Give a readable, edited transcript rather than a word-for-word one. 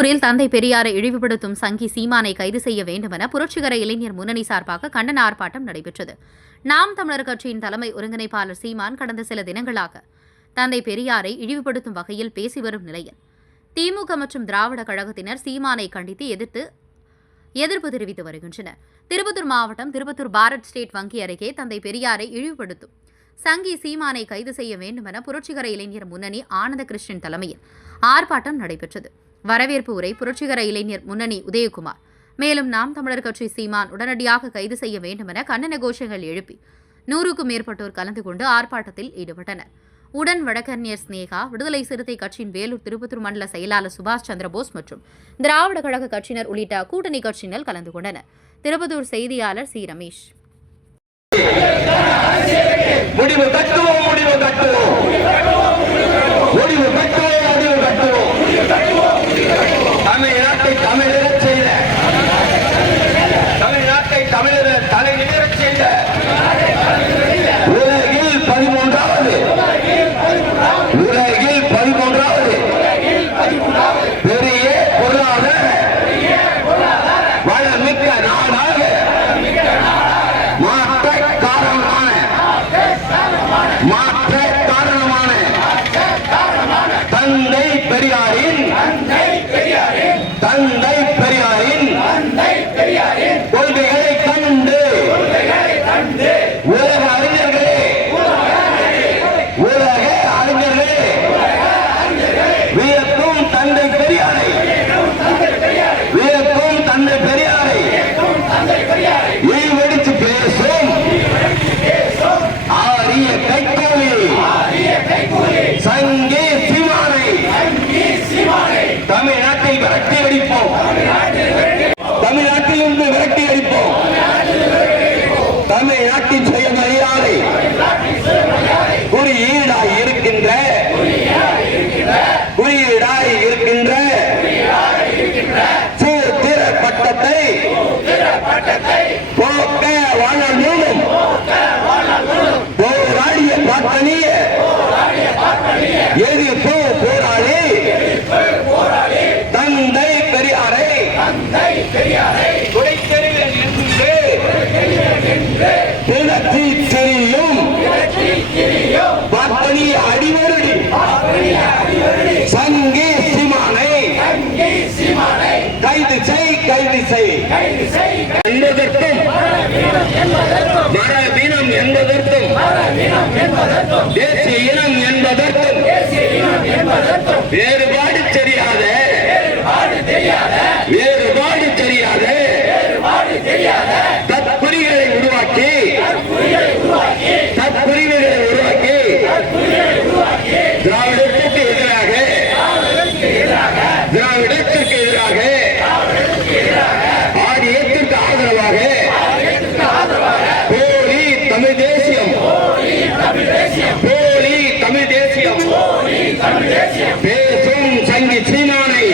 திருப்பத்தூரில் தந்தை பெரியாரை இழிவுபடுத்தும் சங்கி சீமானை கைது செய்ய வேண்டுமென புரட்சிகர இளைஞர் முன்னணி சார்பாக கண்டன ஆர்ப்பாட்டம் நடைபெற்றது. நாம் தமிழர் கட்சியின் தலைமை ஒருங்கிணைப்பாளர் சீமான் கடந்த சில தினங்களாக தந்தை பெரியாரை இழிவுபடுத்தும் வகையில் பேசி வரும் நிலையில் திமுக மற்றும் திராவிட கழகத்தினர் சீமானை கண்டித்து எதிர்ப்பு தெரிவித்து வருகின்றனர். திருப்பத்தூர் மாவட்டம் திருப்பத்தூர் பாரத் ஸ்டேட் வங்கி அருகே தந்தை பெரியாரை இழிவுபடுத்தும் சங்கி சீமானை கைது செய்ய வேண்டுமென புரட்சிகர இளைஞர் முன்னணி ஆனந்த கிருஷ்ணன் தலைமையில் ஆர்ப்பாட்டம் நடைபெற்றது. வரவேற்பு உரை புரட்சிகர இளைஞர் முன்னணி உதயகுமார். மேலும் நாம் தமிழர் கட்சி சீமான் உடனடியாக கைது செய்ய வேண்டுமென கண்டன கோஷங்கள் எழுப்பி 100க்கும் மேற்பட்டோர் கலந்து கொண்டு ஆர்ப்பாட்டத்தில் ஈடுபட்டனர். உடன் வழக்கறிஞர் ஸ்னேகா, விடுதலை சிறுத்தை கட்சியின் வேலூர் திருப்பத்தூர் மண்டல செயலாளர் சுபாஷ் சந்திரபோஸ் மற்றும் திராவிட கழக கட்சியினர் உள்ளிட்ட கூட்டணி கட்சியினர் கலந்து கொண்டனர். திருப்பத்தூர் செய்தியாளர் சி. ரமேஷ். முடிவு கட்டுவோம், முடிவு கட்டுவோம், முடிவு கட்டுவோம், முடிவு கட்டுவோம். தமிழ்நாட்டை தமிழரச் செய்த, தமிழ்நாட்டை தமிழர் தலை நிமிரச் செய்த உலகில் 13வது பெரிய பொருளாதார வளமிக்க நாடாக மாற்ற காரணமான தந்தை பெரியாரின் கொள்கைகளை கண்டு உலக அறிஞர்களே வியக்கும் தந்தை பெரியாரை இழிவடித்து பேசும் ஆரிய கைகூலி சங்கி சீமானை தமிழ்நாட்டில் விரட்டி அடிப்போம், தமிழ்நாட்டிலிருந்து விரட்டி அடிப்போம். தமிழ்நாட்டின் சுயமரியாதை குறியீடாய் இருக்கின்ற சூத்திர பட்டத்தை போக்க வாழலும் போராடிய பாட்டணிய எதிர்ப்பு போராளி தந்தை பெரியாரை துணைத்தெறிவில் நின்று தினத்தி தெரியும் பாட்டணிய அடிவருடி சங்கி சீமானை கைது செய் என்பதற்கும் மரபீனம் என்பதற்கும் தேசிய இனம் என்பதற்கும் வேறுபாடு தெரியாத தற்குறிகளை உருவாக்கி திராவிடத்திற்கு எதிராக ஆரியத்திற்கு ஆதரவாக போலி தமிழ் தேசியம் பேசும் சங்கி சீமானை